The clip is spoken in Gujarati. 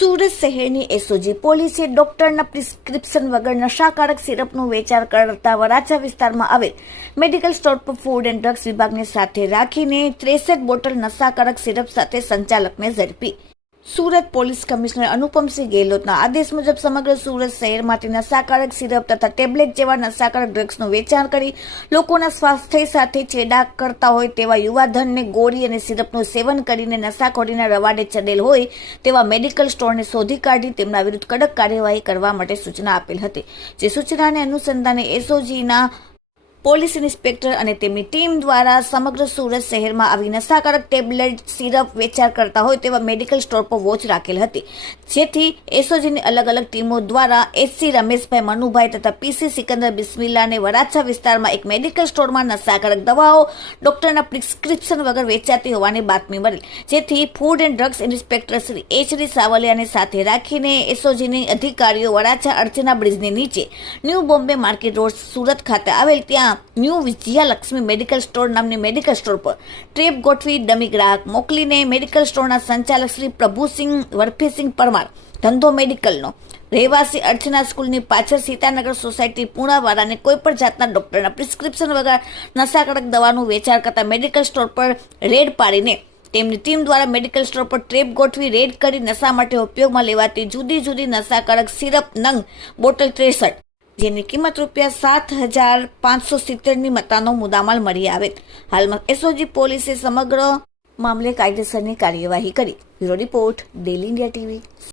સુરત શહેરની એસઓજી પોલીસે ડોક્ટરના પ્રિસ્ક્રિપ્શન વગર નશાકારક સિરપનું વેચાણ કરતા વરાછા વિસ્તારમાં આવેલ મેડિકલ સ્ટોર પર ફૂડ એન્ડ ડ્રગ્સ વિભાગને સાથે રાખીને ત્રેસઠ બોટલ નશાકારક સિરપ સાથે સંચાલકને ઝડપી સુરત પોલીસ કમિશનર અનુપમસિંહ ગેહલોતના આદેશ મુજબ સમગ્ર સુરત શહેરમાંથી નશાકારક સિરપ તથા ટેબ્લેટ જેવા નશાકારક ડ્રગ્સનું વેચાણ કરી લોકોના સ્વાસ્થ્ય સાથે ચેડા કરતા હોય તેવા યુવાધનને ગોળી અને સિરપનું સેવન કરીને નશાખોરીના રવાડે ચડેલ હોય તેવા મેડિકલ સ્ટોરને શોધી કાઢી તેમના વિરુદ્ધ કડક કાર્યવાહી કરવા માટે સૂચના આપેલ હતી. જે સૂચનાને અનુસંધાને એસઓજીના પોલીસ ઇન્સ્પેક્ટર અને તેમની ટીમ દ્વારા સમગ્ર સુરત શહેરમાં આવી નશાકારક ટેબ્લેટ, સિરપ વેચાણ કરતા હોય તેવા મેડિકલ સ્ટોર પર વોચ રાખેલ હતી. જેથી એસઓજીની અલગ અલગ ટીમો દ્વારા એસસી રમેશભાઈ મનુભાઈ તથા પીસી સિકંદર બિસ્મિલ્લાને વરાછા વિસ્તારમાં એક મેડિકલ સ્ટોરમાં નશાકારક દવાઓ ડોક્ટરના પ્રિસ્ક્રિપ્શન વગર વેચાતી હોવાની બાતમી મળી જેથી food and drugs inspector Shri H D સાવલિયાને સાથે રાખીને એસઓજીની અધિકારીઓ વરાછા અર્ચના બ્રિજની નીચે new Bombay market road Surat ખાતે આવેલ ત્યાં ન્યૂ વિજયાલક્ષ્મી મેડિકલ સ્ટોર નામની મેડિકલ સ્ટોર પર ટ્રેપ ગોઠવી ડમી ગ્રાહક મોકલીને મેડિકલ સ્ટોરના સંચાલક શ્રી પ્રભુસિંહ વરફેસિંહ પરમાર, ધંધો મેડિકલનો. રહેવાસી અર્ચના સ્કૂલની પાછળ સીતાનગર સોસાયટી પુણાવાળાને કોઈ પણ જાતના ડોક્ટરના પ્રિસ્ક્રિપ્શન વગર નશાકારક દવાનું વેચાણ કરતા મેડિકલ સ્ટોર પર રેડ પાડીને તેમની ટીમ દ્વારા મેડિકલ સ્ટોર પર ટ્રેપ ગોઠવી રેડ કરી નશા માટે ઉપયોગમાં લેવાતી જુદી જુદી નશાકારક સિરપ, નંગ, બોટલ ત્રેસઠ જેની કિંમત રૂપિયા સાત હજાર પાંચસો સિત્તેરની મતાનો મુદ્દામાલ મળી આવે. હાલમાં એસઓજી પોલીસે સમગ્ર મામલે કાયદેસરની કાર્યવાહી કરી. Bureau report, daily India TV